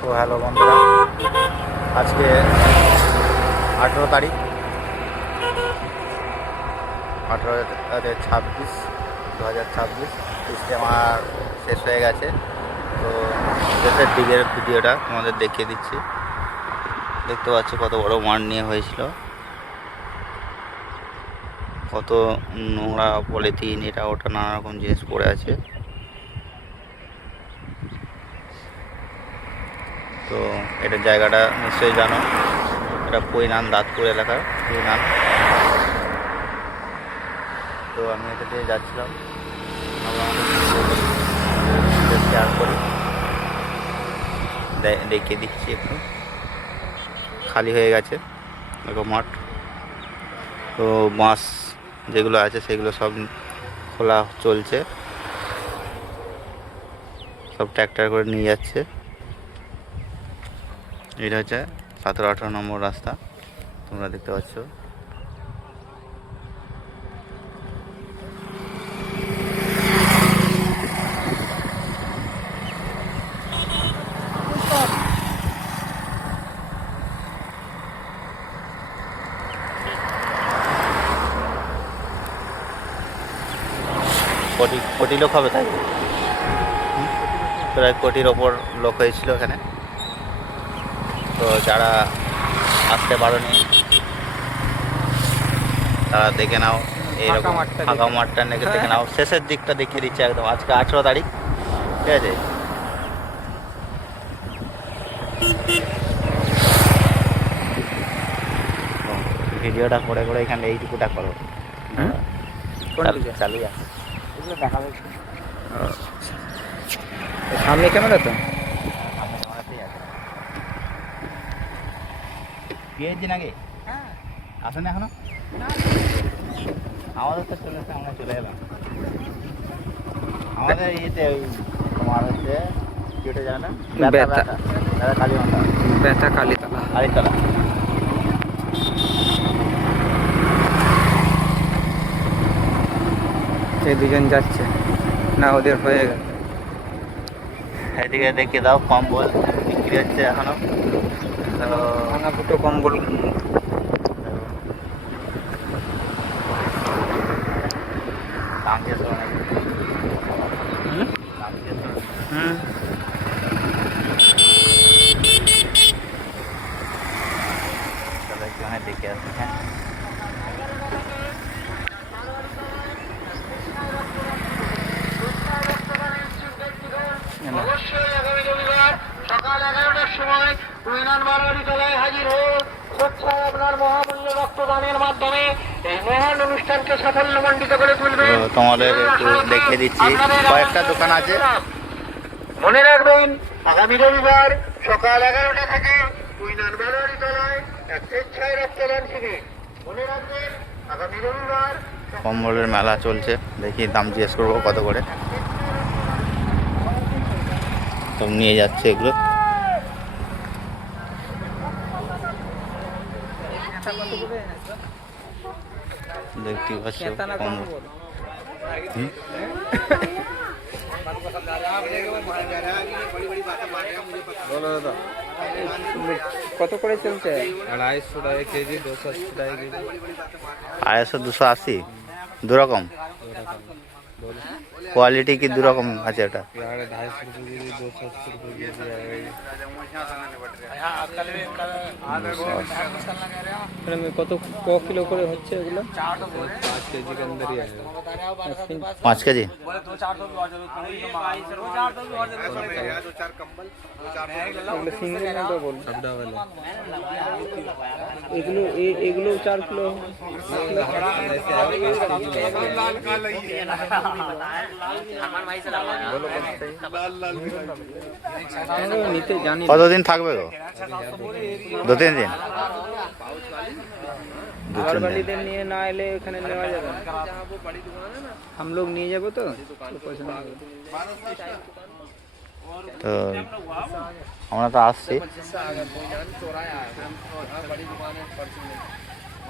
তো হ্যালো বন্ধুরা, আজকে 18 তারিখ 18/26/2026। কিস্তি আমার শেষ হয়ে গেছে। তো শেষের দিকের ভিডিওটা তোমাদের দেখিয়ে দিচ্ছি। দেখতে পাচ্ছ কত বড় মাঠ নিয়ে হয়েছিল, কত নোংরা পলিথিন এটা ওটা নানা রকম জিনিস পড়ে আছে। তো এটা জায়গাটা নিশ্চয়ই জানো, এটা পৈনান দাঁতপুর এলাকার পৈনান। তো আমি এটা দিয়ে যাচ্ছিলাম, শেয়ার করি, দেখিয়ে দিচ্ছি। একটু খালি হয়ে গেছে দেখো মাঠ। তো বাঁশ যেগুলো আছে সেগুলো সব খোলা চলছে, সব ট্র্যাক্টর করে নিয়ে যাচ্ছে। এটা হচ্ছে 17-18 নম্বর রাস্তা, তোমরা দেখতে পাচ্ছ। কোটি লোক হবে, তাই প্রায় কোটির ওপর লোক হয়েছিল এখানে। তো যারা আসতে পারেনি তারা দেখে নাও, এইরকম ফাঁকা মাঠটা দেখে নাও। শেষের দিকটা দেখিয়ে দিচ্ছে একদম। আজকে 18 তারিখ, ঠিক আছে। ভিডিওটা করে করে এখানে এইটুকুটা করো, চালু আছে। সামনে ক্যামেরা তো দিন আগে আসেন এখনো, আমাদের তো চলে এসে আমরা চলে এলাম। আমাদের ইয়েতে ওই তোমার হচ্ছে কি ওটা জানে না, ব্যথা কালীমাতা, ব্যথা কালীতলা। কালীতলা। এই দুজন যাচ্ছে না, ওদের হয়ে গেল। এদিকে দেখিয়ে দাও, কম্বল বিক্রি হচ্ছে এখনো। ভাঙা দুটো কম্বল। দাম দিয়েছে অনেক, দাম দিয়েছে। চলো একটু দেখে আসি। হ্যাঁ, অবশ্যই আগামী রবিবার সকাল 11টার সময় উইনান বারোয়ারি তলায় হাজির হয়ে স্বেচ্ছায় আপনার মহামূল্য রক্তদানের মাধ্যমে এই মহান অনুষ্ঠানকে সাফল্যমণ্ডিত করে তুলবেন। তোমাদের একটু দেখিয়ে দিচ্ছি, কয়েকটা দোকান আছে। মনে রাখবেন, আগামী রবিবার সকাল 11টা থেকে উইনান বারোয়ারি তলায় এক স্বেচ্ছায় রক্তদান শিবির। মনে রাখবেন, আগামী রবিবার কম্বলের মেলা চলছে। দেখি দাম জিজ্ঞেস করবো কত করে। সব নিয়ে যাচ্ছে এগুলো। দেখতে পাচ্ছ কম্বল। কত করে চলছে? 250 টাকা কেজি, 280 টাকা কেজি। 250, 280 দুরকম। কোয়ালিটি কি দুরকম আছে এটা? 250 रुपये केजी, 280 रुपये केजी आएगा। কত কিলো করে হচ্ছে এগুলো? 5 केजी के अंदर ही आएगा। 5 কেজি। সিঙ্গেল মতো বল। सब डबल है। এগুলো 4 কিলো। নিতে জানি। কতদিন থাকবে গো? 2-3 দিন। ঘরবাড়িদের নিয়ে না এলে এখানে নেওয়া যাবে না। हम लोग নিয়ে যাবো তো পছন্দ হবে। তো আমরা তো আসছি।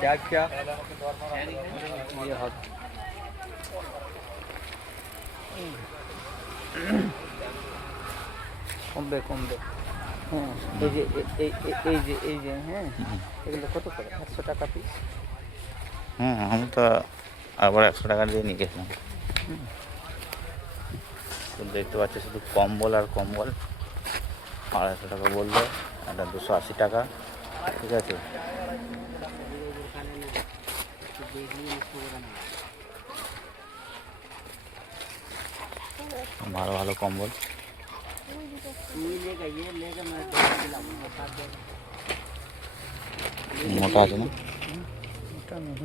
क्या क्या ये हट কমবে হ্যাঁ এই যে এই যে হ্যাঁ এগুলো কত করে 100 টাকা পিস। হুম, আমি তো আবার 100 টাকা দিয়ে নিয়ে গেছিলাম। তো দেখতে পাচ্ছি শুধু কম্বল আর কম্বল, 250 টাকা বললো, এটা 280 টাকা। ঠিক আছে, ভালো ভালো কম্বল। মোটা আছে না? ওটা নেই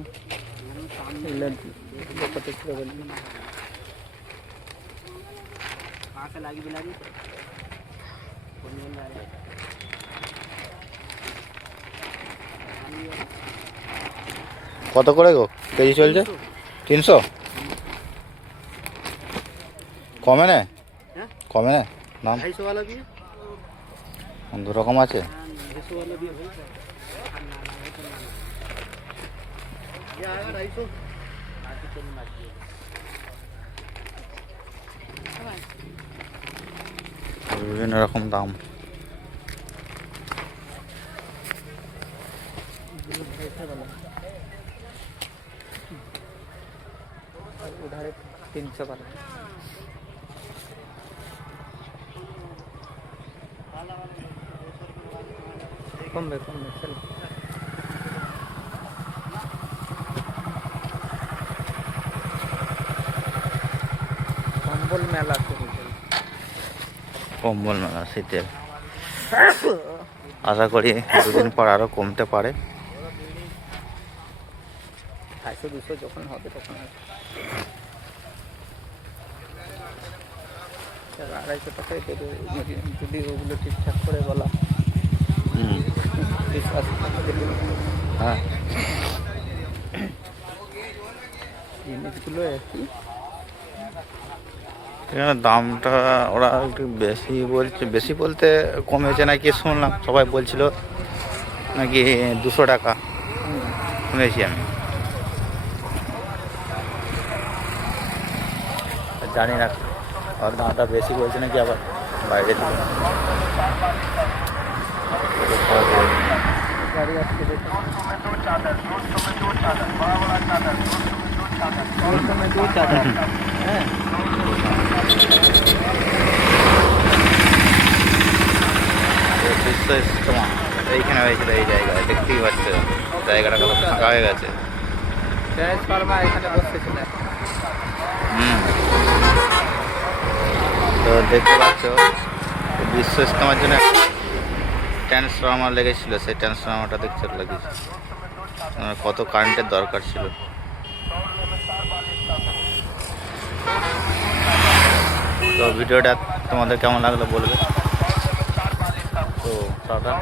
এগুলো কত করে বলবেন? কত করে গো কেজি চলছে? 300? কমে না? কমে না দাম? 250 वाला भी 2 রকম আছে। 250 वाला भी है ये आएगा 250। বিভিন্ন রকম দাম। उधर 300 वाला कम चलो কম্বল মেলা শুরু হয়েছে। কম্বল মেলা শীতের, আশা করি 2 দিন পর আরও কমতে পারে। 250-200 যখন হবে তখন আর 250 টাকায় দেবে যদি ওগুলো ঠিকঠাক করে বলা। হুম, 280 টাকা দেবে। হ্যাঁ জিনিসগুলো একই এখানে দামটা ওরা একটু বেশি বলছে, বেশি বলতে কমেছে নাকি শুনলাম, সবাই বলছিল নাকি 200 টাকা শুনেছি আমি, জানি না ওর দামটা বেশি বলছে নাকি আবার বাইরে থেকে। গাড়ি আসতে দেখো 200 में 2 चादर হ্যাঁ বিশ্ব ইজতেমা এইখানে হয়েছিল, এই জায়গায় দেখতেই পাচ্ছ জায়গাটা কত ফাঁকা হয়ে গেছে। ট্রান্সফরমার এখানে বসেছিল। তো দেখতে পাচ্ছ বিশ্ব ইজতেমার জন্য ট্রান্সফরমার লেগেছিল, সেই ট্রান্সফরমারটা দেখতে লাগিয়েছে, কত কারেন্টের দরকার ছিল। তো ভিডিওটা তোমাদের কেমন লাগলো বলবে। তো টাটা।